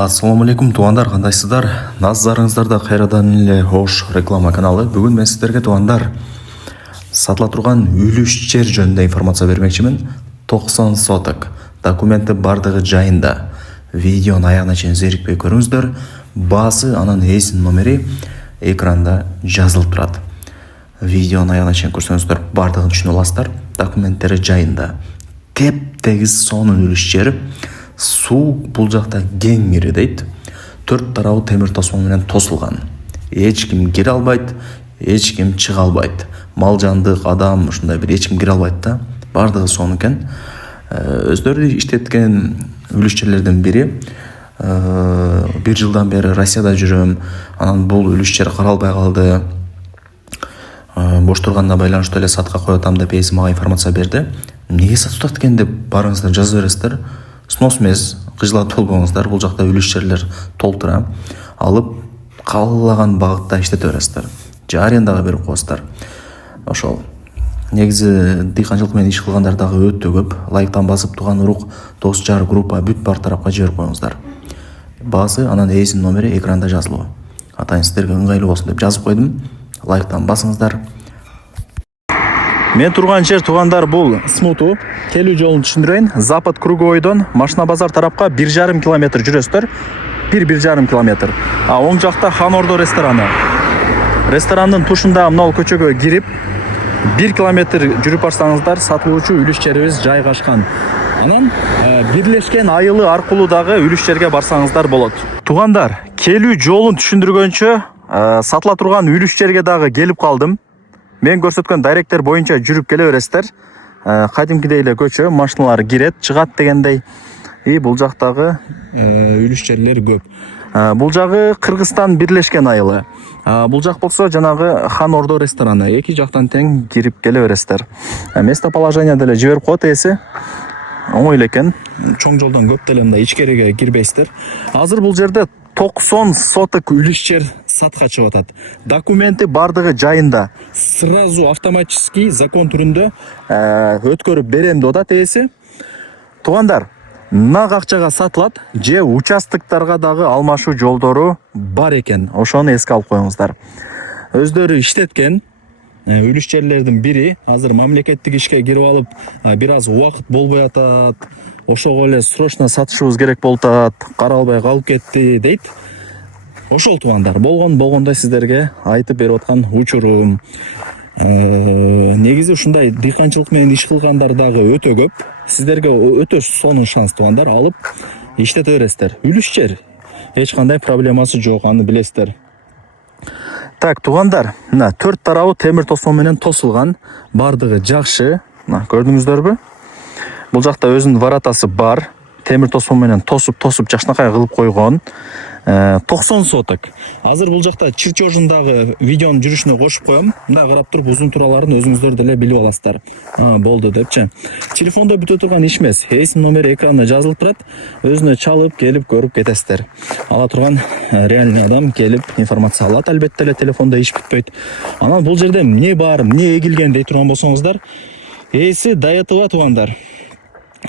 Ассаламу алейкум туғандар, қандайсыздар? Назарыңыздарда қайрадан эле Ош реклама каналы. Бүгін мен сіздерге туғандар сатыла тұрған үлүш жер жөнінде информация бермекчимин. 90 соток документі бардығы жайында. Видеоны аяғына чейин зерикпей көріңіздер. Басы анын эсин номери экранда жазылып турат. Видеоны аяғына чейин көрсөңүздөр бардығын түшүнө аласыздар. Документтери жайында. Теп-тегиз сонун үлүш жер. Суу бул жакта кеңири дейт. 4 тарабы темир тосмо менен тосулган. Эч ким кире албайт, эч ким чыга албайт. Мал жандык адам ушундай бир эч ким кире албайт да. Бардыгы сонун экен. Өздөрү иштеткен үлүш жерлерден бири. Бир жылдан бери Россияда жүрөм. Анан бул үлүш жер каралбай калды. Бош турганына байланыштуу эле сатка коюп атам деп эси мага информация берди. Эмнеге сатып атат экен деп барыңыздар жаза бересиздер. Снос эмес, кыжылат болбоңуздар. Бул жакта үлүш жерлер толтура. Алып каалаган багытта иштете бересиздер. Же арендага берип коесуздар. Ошол. Негизи дыйканчылык менен иш кылгандар дагы өтө көп. Лайктан басып туган урук, дос жар группа бүт бар тарапка жиберип коюңуздар. Базы анан эсин номери экранда жазылуу. Атайын сиздерге ыңгайлуу болсун деп жазып койдум. Лайктан басыңыздар. Мен турган жер тугандар бул Смуту. Келүү жолун түшүндүрөйүн. Запад Круговойдон Машина базар тарапка 1,5 километр жүрөсүздөр. 1,5 километр. Оң жакта Хан Ордо рестораны. Ресторандын тушунда мынау көчөгө кирип 1 километр жүрүп барсаңыздар сатылуучу үлүш жерибиз жайгашкан. Анан бирлешкен айылы аркылуу дагы үлүш жерге барсаңыздар болот. Тугандар, келүү жолун түшүндүргөнчө сатыла турган үлүш жерге дагы келип калдым. Мен көрсөткөн дайректер боюнча жүрүп келе бересиздер. Кадимкидей эле көчө, машиналар кирет, чыгат дегендей. Бул жактагы үлүш жерлер көп. Бул жагы Кыргызстан бирлешкен айылы. Бул жак болсо жанагы Хан Ордо рестораны. Эки жактан тең кирип келе бересиздер. Местоположение деле жиберип коет эси. Оңой эле экен. Чоң жолдон көп деле мындай ичкериге кирбейсиздер. Азыр бул жерде 90 соток үлүш жер сатка чыгып атат. Документи бардыгы жайында. Сразу автоматически закон түрүндө өткөрүп берем деп атат эси. Тугандар, нак акчага сатылат, же участоктарга дагы алмашуу жолдору бар экен. Ошону эске алып коюңуздар. Өздөрү иштеткен үлүш жерлердин бири азыр мамлекеттик ишке кирип алып, бир аз убакыт болбой атат. Ошого эле срочно сатышыбыз керек болуп атат, каралбай калып кетти дейт. Ошол тугандар, болгондой сиздерге айтып берип аткан учурум. Негизи ушундай дыйканчылык менен иш кылгандар дагы өтө көп. Сиздерге өтө сонун шанс тугандар, алып иштете бересиздер. Үлүш жер эч кандай проблемасы жок, аны билесиздер. Так, тугандар, мына 4 тарабы темир тосмо менен тосулган, бардыгы жакшы. Мына көрдүңүздөрбү? Бул жакта өзүнүн варатасы бар. Темир тосмо менен тосуп жакшынакай кылып койгон. 90 соток. Азыр бул жакта чертежиндагы видеонун жүрүшүнө кошуп коем. Мында карап туруп узун тураларын өзүңүздөр деле билип аласыздар. Болду депчи. Телефондо бүтө турган иш эмес. Эсим номери экранда жазылып турат. Өзүнө чалып, келип көрүп кетесиздер. Ала турган реальный адам келип информация алат. Албетте эле телефондо иш бүтпөйт. Анан бул жерде эмне бар, эмне эгилген дей турган болсоңуздар, эси даятыга тугандар.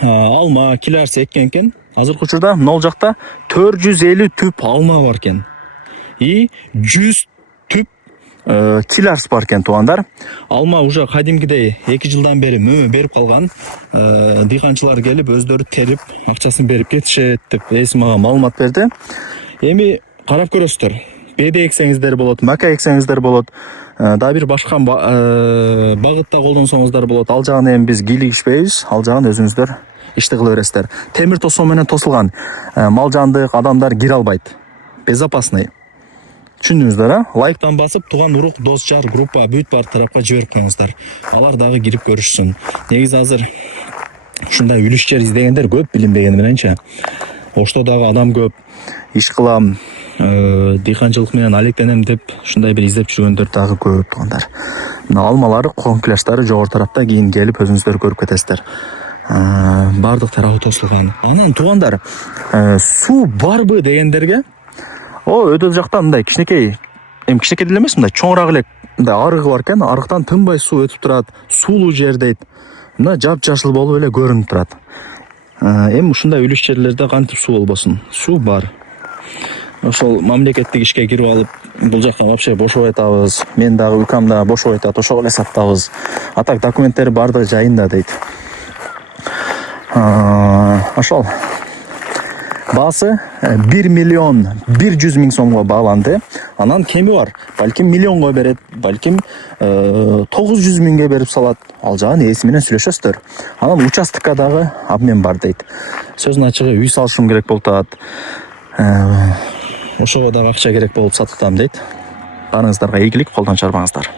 Алма, килерс эккен экен. Азыркы учурда могул жакта 450 түп алма бар экен. 100 түп килерс бар экен тугандар. Алма уже кадимкидей 2 жылдан бери мөмө берип калган. Дыйканчылар келип өздөрү терип, акчасын берип кетишет деп эси мага маалымат берди. Эми карап көрөсүздөр. Беде эксеңиздер болот, мака эксеңиздер болот. Да бир башка багытта колдонсоңуздар болот. Ал жагын эми биз кийлигишпейбиз. Ал жагын өзүңүздөр ишти кыла бересиздер. Темир тосмо менен тосулган. Мал жандык адамдар кире албайт. Безопасный. Түшүндүңүздөр, Лайктан басып туган урук, дос жар группа бүт бар тарапка жиберип коюңуздар. Алар дагы кирип көрүшсүн. Негизи азыр ушундай үлүш жер издегендер көп билинбегени мененчи. Ошто дагы адам көп. Иш кылам, дыйканчылык менен алектенем деп ушундай бир издеп жүргөндөр дагы көп тугандар. Мына алмалары, конкляштары жогору тарапта, кийин келип өзүңүздөр көрүп кетесиздер. Бардык тарабы тосулган. Анан тугандар, суу барбы дегендерге, өтө жакта мындай кичинекей, кичинекей деле эмес, мындай чоңураак эле мындай арыгы бар экен. Арыктан тынбай суу өтүп турат. Суулуу жер дейт. Мына жап-жашыл болуп эле көрүнүп турат. Эми ушундай үлүш жерлерде кантип суу болбосун? Суу бар. ошол мамлекеттик ишке кирип алып бул жака вообще бошоп айтабыз. Мен дагы укам да бошоп айтат, ошого эле сатабыз. А так документтери бардыгы жайында дейт. Ошол баасы 1 миллион 100 миң сомго бааланды. Анан кеми бар. Балким миллионго берет, балким 900 миңге берип салат. Ал жагын ээси менен сүйлөшөсүздөр. Анан участокка дагы обмен бар дейт. Сөзүнүн ачыгы үй салышым керек болуп атат. Ошого дагы акча керек болуп сатып атам дейт. Барыңыздарга ийгилик, колдон чарбаңыздар.